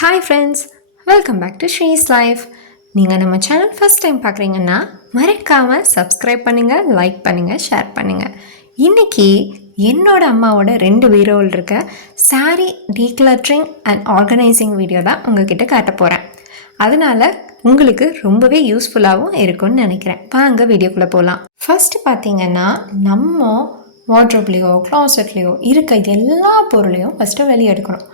Hi friends, welcome back to Shree's life. நீங்கள் நம்ம channel first time பார்க்குறீங்கன்னா மறக்காமல் சப்ஸ்கிரைப் பண்ணுங்கள், லைக் பண்ணுங்கள், ஷேர் பண்ணுங்கள். இன்றைக்கி என்னோடய அம்மாவோட 2 வீடியோவில் இருக்க sari decluttering and organising video தான் உங்ககிட்ட காட்ட போகிறேன். அதனால் உங்களுக்கு ரொம்பவே யூஸ்ஃபுல்லாகவும் இருக்கும்னு நினைக்கிறேன். வாங்க வீடியோக்குள்ளே போகலாம். ஃபஸ்ட்டு பார்த்திங்கன்னா, நம்ம வார்ட்ரோப்லேயோ க்ளாசெட்லேயோ இருக்க எல்லா பொருளையும் ஃபஸ்ட்டு வெளியே எடுக்கணும்.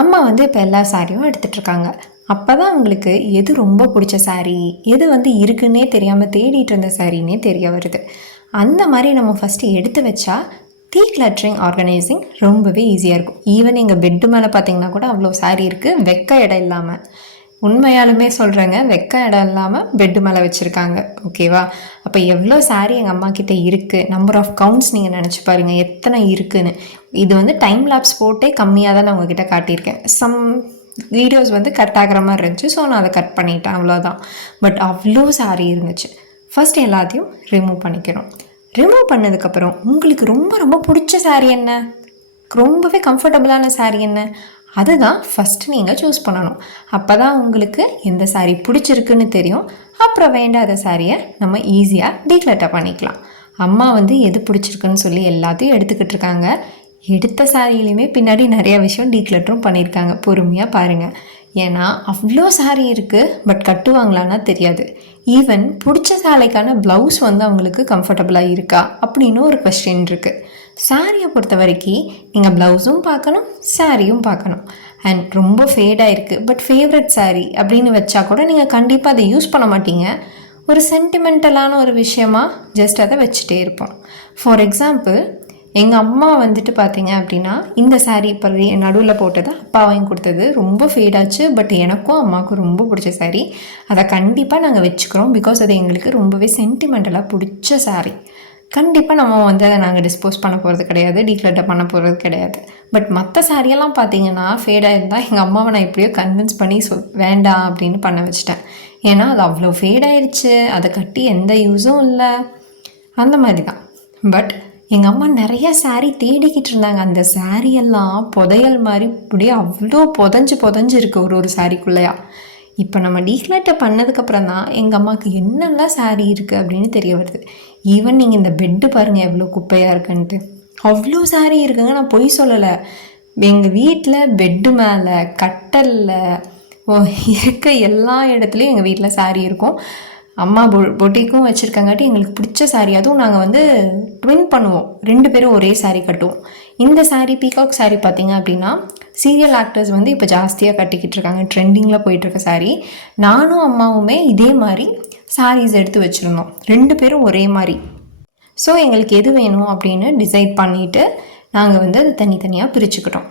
அம்மா இப்போ எல்லா சாரியும் எடுத்துகிட்ருக்காங்க. அப்போ தான் அவங்களுக்கு எது ரொம்ப பிடிச்ச சாரீ, எது இருக்குன்னே தெரியாமல் தேடிட்டு இருந்த சாரின்னே தெரிய வருது. அந்த மாதிரி நம்ம ஃபஸ்ட்டு எடுத்து வச்சா டீக்ளட்டரிங் ஆர்கனைசிங் ரொம்பவே ஈஸியாக இருக்கும். ஈவன் எங்கள் பெட்டு மேலே பார்த்திங்கன்னா கூட அவ்வளோ சாரீ இருக்குது, வெக்க இடம் இல்லாமல். உண்மையாலுமே சொல்கிறேங்க, வெக்க இடம் இல்லாமல் பெட்டு மேலே வச்சுருக்காங்க. ஓகேவா? அப்போ எவ்வளோ சாரீ எங்கள் அம்மா கிட்டே இருக்குது, நம்பர் ஆஃப் கவுண்ட்ஸ் நீங்கள் நினச்சி பாருங்கள் எத்தனை இருக்குதுன்னு. இது டைம் லாப்ஸ் போட்டே கம்மியாக தான் நான் உங்ககிட்ட காட்டியிருக்கேன். சம் வீடியோஸ் கட் ஆகிற மாதிரி இருந்துச்சு, ஸோ நான் அதை கட் பண்ணிட்டேன், அவ்வளோதான். பட் அவ்வளோ சாரீ இருந்துச்சு. ஃபஸ்ட் எல்லாத்தையும் ரிமூவ் பண்ணிக்கணும். ரிமூவ் பண்ணதுக்கப்புறம் உங்களுக்கு ரொம்ப ரொம்ப பிடிச்ச சாரீ என்ன, ரொம்பவே கம்ஃபர்டபுளான சாரீ என்ன, அதுதான் ஃபஸ்ட்டு நீங்கள் சூஸ் பண்ணணும். அப்போ தான் உங்களுக்கு எந்த சாரீ பிடிச்சிருக்குன்னு தெரியும். அப்புறம் வேண்டாத சாரியை நம்ம ஈஸியாக டீக்ளட்டர் பண்ணிக்கலாம். அம்மா எது பிடிச்சிருக்குன்னு சொல்லி எல்லாத்தையும் எடுத்துக்கிட்டு இருக்காங்க. எடுத்த சாரியிலையுமே பின்னாடி நிறைய விஷயம் டீக்ளட்டரும் பண்ணியிருக்காங்க. பொறுமையாக பாருங்கள். ஏன்னா அவ்வளோ சாரீ இருக்குது, பட் கட்டுவாங்களான்னா தெரியாது. ஈவன் பிடிச்ச சாலைக்கான ப்ளவுஸ் அவங்களுக்கு கம்ஃபர்டபுளாக இருக்கா அப்படின்னு ஒரு கொஸ்டின் இருக்குது. சாரியை பொறுத்த வரைக்கும் நீங்கள் ப்ளவுஸும் பார்க்கணும், சாரியும் பார்க்கணும். அண்ட் ரொம்ப ஃபேடாக இருக்குது, பட் ஃபேவரட் சாரீ அப்படின்னு வச்சா கூட நீங்கள் கண்டிப்பாக அதை யூஸ் பண்ண மாட்டீங்க. ஒரு சென்டிமெண்டலான ஒரு விஷயமா ஜஸ்ட் அதை வச்சுட்டே இருப்போம். ஃபார் எக்ஸாம்பிள், எங்கள் அம்மா பார்த்தீங்க அப்படின்னா, இந்த சாரீ இப்போ நடுவில் போட்டது அப்பா வாங்கி கொடுத்தது ரொம்ப ஃபேடாச்சு, பட் எனக்கும் அம்மாவுக்கும் ரொம்ப பிடிச்ச சாரீ. அதை கண்டிப்பாக நாங்கள் வச்சுக்கிறோம். பிகாஸ் அது எங்களுக்கு ரொம்பவே சென்டிமெண்டலாக பிடிச்ச சாரீ. கண்டிப்பாக நம்ம அதை நாங்கள் டிஸ்போஸ் பண்ண போகிறது கிடையாது, டீக்ளட்டர் பண்ண போகிறது கிடையாது. பட் மற்ற சாரியெல்லாம் பார்த்தீங்கன்னா ஃபேடாக இருந்தால் எங்கள் அம்மாவை நான் எப்படியோ கன்வின்ஸ் பண்ணி வேண்டாம் அப்படின்னு பண்ண வச்சுட்டேன். ஏன்னா அது அவ்வளோ ஃபேடாயிருச்சு, அதை கட்டி எந்த யூஸும் இல்லை, அந்த மாதிரி தான். பட் எங்கள் அம்மா நிறையா சாரீ தேடிக்கிட்டு இருந்தாங்க. அந்த சாரியெல்லாம் புதையல் மாதிரி இப்படியே அவ்வளோ புதஞ்சு இருக்குது ஒரு சாரிக்குள்ளையா. இப்போ நம்ம டீக்ளட்டர் பண்ணதுக்கப்புறம் தான் எங்கள் அம்மாவுக்கு என்னெல்லாம் சாரீ இருக்குது அப்படின்னு தெரிய வருது. ஈவன் நீங்கள் இந்த பெட்டு பாருங்கள் எவ்வளோ குப்பையாக இருக்குன்ட்டு. அவ்வளோ சாரீ இருக்குங்க, நான் பொய் சொல்லலை. எங்கள் வீட்டில் பெட்டு மேலே, கட்டலில் இருக்க எல்லா இடத்துலையும் எங்கள் வீட்டில் சாரீ இருக்கும். அம்மா பொட்டிக்கும் வச்சுருக்கங்காட்டி எங்களுக்கு பிடிச்ச சாரீ. அதுவும் நாங்கள் ட்வின் பண்ணுவோம், 2 பேரும் ஒரே சாரீ கட்டுவோம். இந்த சாரீ பீகாக் சாரீ பார்த்திங்க அப்படின்னா சீரியல் ஆக்டர்ஸ் இப்போ ஜாஸ்தியாக கட்டிக்கிட்டு இருக்காங்க, ட்ரெண்டிங்கில் போயிட்டுருக்க சாரீ. நானும் அம்மாவுமே இதே மாதிரி சாரீஸ் எடுத்து வச்சுருந்தோம், 2 பேரும் ஒரே மாதிரி. ஸோ எங்களுக்கு எது வேணும் அப்படின்னு டிசைட் பண்ணிவிட்டு நாங்கள் அது தனித்தனியாக பிரிச்சுக்கிட்டோம்.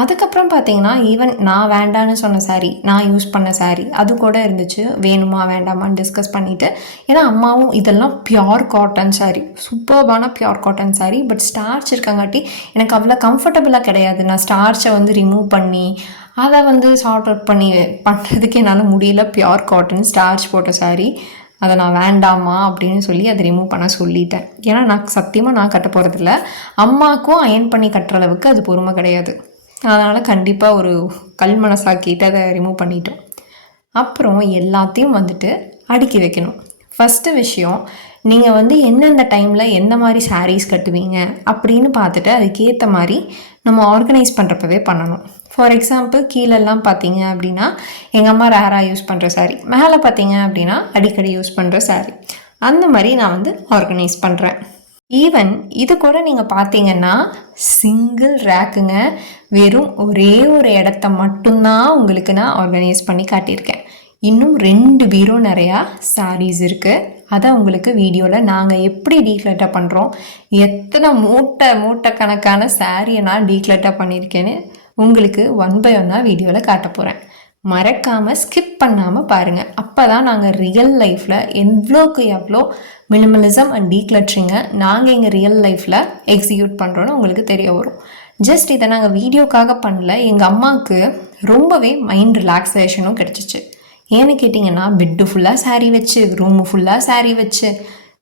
அதுக்கப்புறம் பார்த்தீங்கன்னா, ஈவன் நான் வேண்டான்னு சொன்ன சாரீ, நான் யூஸ் பண்ண சாரீ அது கூட இருந்துச்சு. வேணுமா வேண்டாமான்னு டிஸ்கஸ் பண்ணிவிட்டு, ஏன்னா அம்மாவும் இதெல்லாம் பியோர் காட்டன் சாரீ, சூப்பர்பான pure cotton sari, but starch இருக்கங்காட்டி எனக்கு அவ்வளோ கம்ஃபர்டபுளாக கிடையாது. நான் ஸ்டார்ச்சை ரிமூவ் பண்ணி அதை சார்ட் அவுட் பண்ணி பண்ணுறதுக்கு என்னால் முடியல. பியோர் காட்டன் ஸ்டார்ச் போட்ட சாரீ, அதை நான் வேண்டாமா அப்படின்னு சொல்லி அதை ரிமூவ் பண்ண சொல்லிட்டேன். ஏன்னா நான் சத்தியமாக நான் கட்ட போகிறதில்ல. அம்மாவுக்கும் அயன் பண்ணி கட்டுற அளவுக்கு அது பொறுமை கிடையாது. அதனால் கண்டிப்பாக ஒரு கல் மனசாக்கிட்டு அதை ரிமூவ் பண்ணிட்டோம். அப்புறம் எல்லாத்தையும் அடுக்கி வைக்கணும். ஃபஸ்ட்டு விஷயம், நீங்கள் எந்தெந்த டைமில் எந்த மாதிரி சாரீஸ் கட்டுவீங்க அப்படின்னு பார்த்துட்டு அதுக்கேற்ற மாதிரி நம்ம ஆர்கனைஸ் பண்ணுறப்பவே பண்ணணும். ஃபார் எக்ஸாம்பிள், கீழெல்லாம் பார்த்தீங்க அப்படின்னா எங்கள் அம்மா ரேராக யூஸ் பண்ணுற சாரீ, மேலே பார்த்தீங்க அப்படின்னா அடிக்கடி யூஸ் பண்ணுற சாரீ, அந்த மாதிரி நான் ஆர்கனைஸ் பண்ணுறேன். ஈவன் இது கூட நீங்கள் பார்த்தீங்கன்னா சிங்கிள் ரேக்குங்க, வெறும் ஒரே ஒரு இடத்த மட்டும்தான் உங்களுக்கு நான் ஆர்கனைஸ் பண்ணி காட்டியிருக்கேன். இன்னும் 2 பீரோ நிறையா சாரீஸ் இருக்குது. அதை உங்களுக்கு வீடியோவில் நாங்கள் எப்படி டீக்ளட்டர் பண்ணுறோம், எத்தனை மூட்டை கணக்கான சாரியை நான் டீக்ளட்டர் பண்ணியிருக்கேன்னு உங்களுக்கு 1 by 1 வீடியோவில் காட்ட போகிறேன். மறக்காமல் ஸ்கிப் பண்ணாமல் பாருங்கள். அப்போ தான் நாங்கள் ரியல் லைஃப்பில் எவ்வளோக்கு எவ்வளோ மினிமலிசம் அண்ட் டீக்ளட்டரிங்கை நாங்கள் எங்கள் ரியல் லைஃப்பில் எக்ஸிக்யூட் பண்ணுறோன்னு உங்களுக்கு தெரிய வரும். ஜஸ்ட் இதை நாங்கள் வீடியோக்காக பண்ணல, எங்கள் அம்மாவுக்கு ரொம்பவே மைண்ட் ரிலாக்ஸேஷனும் கிடச்சிச்சு. ஏன்னு கேட்டிங்கன்னா, பெட்டு ஃபுல்லாக சாரீ வச்சு, ரூமு ஃபுல்லாக சாரீ வச்சு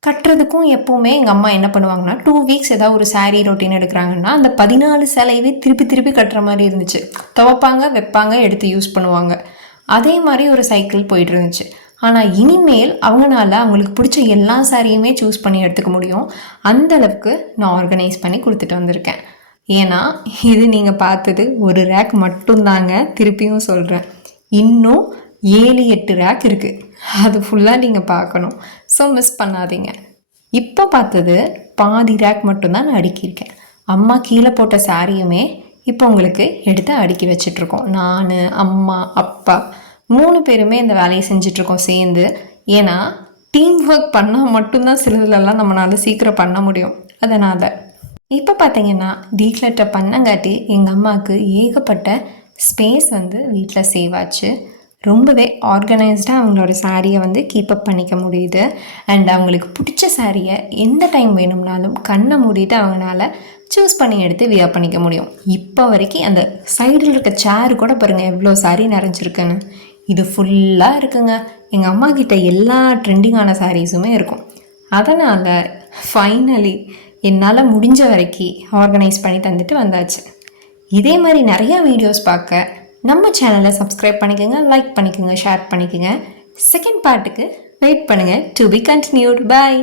கட்டுறதுக்கும் எப்போவுமே எங்கள் அம்மா என்ன பண்ணுவாங்கன்னா 2 வீக்ஸ் ஏதாவது ஒரு saree ரொட்டீன் எடுக்கிறாங்கன்னா அந்த 14 சேலையவே திருப்பி திருப்பி கட்டுற மாதிரி இருந்துச்சு. துவைப்பாங்க, வைப்பாங்க, எடுத்து யூஸ் பண்ணுவாங்க. அதே மாதிரி ஒரு சைக்கிள் போயிட்டு இருந்துச்சு. ஆனால் இனிமேல் அவங்களால அவங்களுக்கு பிடிச்ச எல்லா சாரியுமே சூஸ் பண்ணி எடுத்துக்க முடியும். அந்த அளவுக்கு நான் ஆர்கனைஸ் பண்ணி கொடுத்துட்டு வந்திருக்கேன். ஏன்னா இது நீங்கள் பார்த்தது ஒரு ரேக் மட்டும்தாங்க. திருப்பியும் சொல்கிறேன், இன்னும் 7-8 ரேக் இருக்குது. அது ஃபுல்லாக நீங்கள் பார்க்கணும். ஸோ மிஸ் பண்ணாதீங்க. இப்போ பார்த்தது பாதி ரேக் மட்டும்தான் நான் அடுக்கியிருக்கேன். அம்மா கீழே போட்ட சாரியுமே இப்போ உங்களுக்கு எடுத்து அடுக்கி வச்சிட்ருக்கோம். நான், அம்மா, அப்பா 3 பேருமே இந்த வேலையை செஞ்சிட்ருக்கோம் சேர்ந்து. ஏன்னா டீம் ஒர்க் பண்ணால் மட்டும்தான் சிலதுலலாம் நம்மளால் சீக்கிரம் பண்ண முடியும். அதனால் இப்போ பார்த்தீங்கன்னா டீக்ளட்டர் பண்ணங்காட்டி எங்கள் அம்மாவுக்கு ஏகப்பட்ட ஸ்பேஸ் வந்து வீட்டில் சேவ் ஆச்சு. ரொம்பவே ஆர்கனைஸ்டாக அவங்களோட சாரியை வந்து கீப்பப் பண்ணிக்க முடியுது. அண்ட் அவங்களுக்கு பிடிச்ச சாரியை எந்த டைம் வேணும்னாலும் கண்ணை மூடிட்டு அவங்களால சூஸ் பண்ணி எடுத்து வியர் பண்ணிக்க முடியும். இப்போ வரைக்கும் அந்த சைடில் இருக்க சேரு கூட பாருங்கள் எவ்வளோ சாரி நிறைஞ்சிருக்குன்னு. இது ஃபுல்லாக இருக்குங்க. எங்கள் அம்மா கிட்ட எல்லா ட்ரெண்டிங்கான சாரீஸுமே இருக்கும். அதனால் ஃபைனலி என்னால் முடிஞ்ச வரைக்கும் ஆர்கனைஸ் பண்ணி தந்துட்டு வந்தாச்சு. இதே மாதிரி நிறையா வீடியோஸ் பார்க்க நம்ம சேனலை சப்ஸ்கிரைப் பண்ணிக்கோங்க, லைக் பண்ணிக்கோங்க, ஷேர் பண்ணிக்கோங்க. செகண்ட் பார்ட்டுக்கு வெயிட் பண்ணுங்கள். To be continued. பாய்.